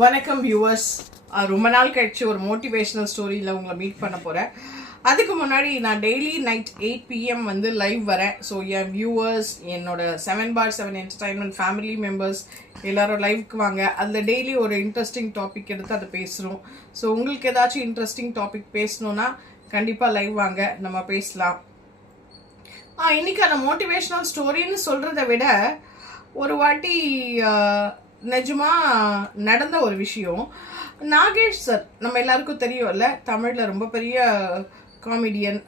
வணக்கம் வியூவர்ஸ். ரொம்ப நாள் கழிச்சு ஒரு மோட்டிவேஷனல் ஸ்டோரியில் உங்களை மீட் பண்ண போகிறேன். அதுக்கு முன்னாடி நான் டெய்லி நைட் 8 PM வந்து லைவ் வரேன். ஸோ என் வியூவர்ஸ், என்னோட 7/7 என்டர்டைன்மெண்ட் ஃபேமிலி மெம்பர்ஸ் எல்லாரும் லைவுக்கு வாங்க. அதில் டெய்லி ஒரு இன்ட்ரெஸ்டிங் டாபிக் எடுத்து அதை பேசுகிறோம். ஸோ உங்களுக்கு ஏதாச்சும் இன்ட்ரெஸ்டிங் டாபிக் பேசணுன்னா கண்டிப்பாக லைவ் வாங்க, நம்ம பேசலாம். இன்னைக்கான மோட்டிவேஷனல் ஸ்டோரின்னு சொல்கிறத விட ஒரு வாட்டி நிஜமா நடந்த ஒரு விஷயம். நாகேஷ் சார் நம்ம எல்லாருக்கும் தெரியும்ல, தமிழில் ரொம்ப பெரிய காமெடியன்.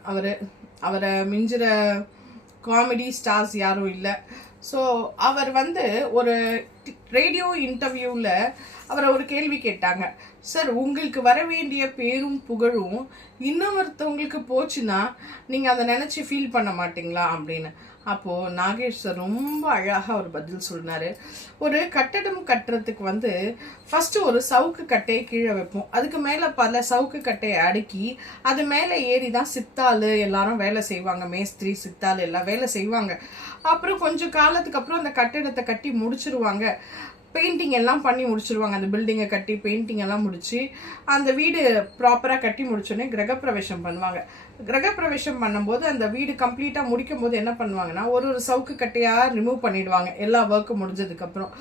அவரை மிஞ்சுற காமெடி ஸ்டார்ஸ் யாரும் இல்லை. ஸோ அவர் வந்து ஒரு ரேடியோ இன்டர்வியூவில் அவரை ஒரு கேள்வி கேட்டாங்க. சார், உங்களுக்கு வர வேண்டிய பேரும் புகழும் இன்னொருத்தவங்களுக்கு போச்சுன்னா நீங்கள் அதை நினச்சி ஃபீல் பண்ண மாட்டிங்களா அப்படின்னு. அப்போது நாகேஷ் சார் ரொம்ப அழகாக ஒரு பதில் சொன்னார். ஒரு கட்டடம் கட்டுறதுக்கு வந்து ஃபஸ்ட்டு ஒரு சவுக்கு கட்டையை கீழே வைப்போம். அதுக்கு மேலே பல சவுக்கு கட்டையை அடுக்கி அது மேலே ஏறி தான் சித்தாள் எல்லாரும் வேலை செய்வாங்க. மேஸ்திரி, சித்தாள் எல்லாம் வேலை செய்வாங்க. அப்புறம் கொஞ்சம் காலத்துக்கு அப்புறம் அந்த கட்டிடத்தை கட்டி முடிச்சிருவாங்க. பெயிண்டிங் எல்லாம் பண்ணி முடிச்சிருவாங்க. அந்த பில்டிங்கை கட்டி பெயிண்டிங் எல்லாம் முடிச்சு அந்த வீடு ப்ராப்பராக கட்டி முடிச்சோடனே கிரகப்பிரவேசம் பண்ணுவாங்க. கிரகப்பிரவேசம் பண்ணும்போது அந்த வீடு கம்ப்ளீட்டாக முடிக்கும் போது என்ன பண்ணுவாங்கன்னா ஒரு சவுக்கு கட்டையாக ரிமூவ் பண்ணிடுவாங்க. எல்லா ஒர்க்கும் முடிஞ்சதுக்கப்புறம்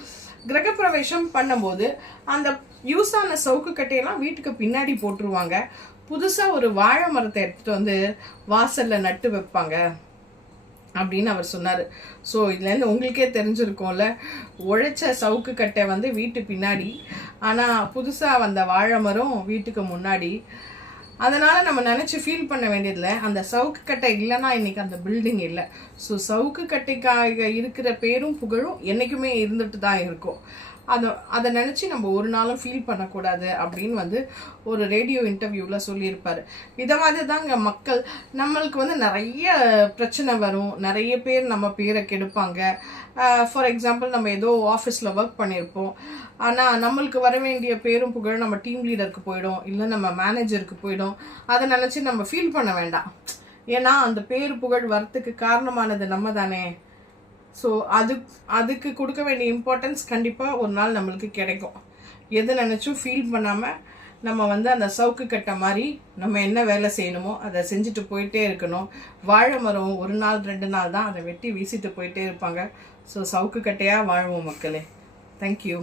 கிரகப்பிரவேசம் பண்ணும்போது அந்த யூஸ் ஆன சவுக்கு கட்டையெல்லாம் வீட்டுக்கு பின்னாடி போட்டுருவாங்க. புதுசாக ஒரு வாழை மரத்தை எடுத்துகிட்டு வந்து வாசலில் நட்டு வைப்பாங்க அப்படின்னு அவர் சொன்னார். ஸோ இதுலேருந்து உங்களுக்கே தெரிஞ்சிருக்கோம்ல, உழைச்ச சவுக்கு கட்டை வந்து வீட்டு பின்னாடி, ஆனால் புதுசாக வந்த வாழை மரம் வீட்டுக்கு முன்னாடி. அதனால் நம்ம நினச்சி ஃபீல் பண்ண வேண்டியதில்லை. அந்த சவுக்கு கட்டை இல்லைன்னா இன்றைக்கி அந்த பில்டிங் இல்லை. ஸோ சவுக்கு கட்டைக்காக இருக்கிற பேரும் புகழும் என்றைக்குமே இருந்துட்டு தான் இருக்கும். அதை நினச்சி நம்ம ஒரு நாளும் ஃபீல் பண்ணக்கூடாது அப்படின்னு வந்து ஒரு ரேடியோ இன்டர்வியூவில் சொல்லியிருப்பார். இதை மாதிரி தாங்க மக்கள் நம்மளுக்கு வந்து நிறைய பிரச்சனை வரும். நிறைய பேர் நம்ம பேரை கெடுப்பாங்க. ஃபார் எக்ஸாம்பிள், நம்ம ஏதோ ஆஃபீஸில் ஒர்க் பண்ணியிருப்போம். ஆனால் நம்மளுக்கு வர வேண்டிய பேரும் புகழும் நம்ம டீம் லீடருக்கு போயிடும், இல்லை நம்ம மேனேஜருக்கு போயிடும். அதை நினச்சி நம்ம ஃபீல் பண்ண வேண்டாம். ஏன்னா அந்த பேரு புகழ் வரத்துக்கு காரணமானது நம்ம தானே. ஸோ அதுக்கு கொடுக்க வேண்டிய இம்பார்ட்டன்ஸ் கண்டிப்பாக ஒரு நாள் நம்மளுக்கு கிடைக்கும். எது நினச்சும் ஃபீல் பண்ணாமல் நம்ம வந்து அந்த சவுக்கு கட்டை மாதிரி நம்ம என்ன வேலை செய்யணுமோ அதை செஞ்சுட்டு போயிட்டே இருக்கணும். வாழை மரம் 1 நாள் 2 நாள் தான், அதை வெட்டி வீசிட்டு போயிட்டே இருப்பாங்க. ஸோ சவுக்கு கட்டையாக வாழ்வோம் மக்களே. தேங்க்யூ.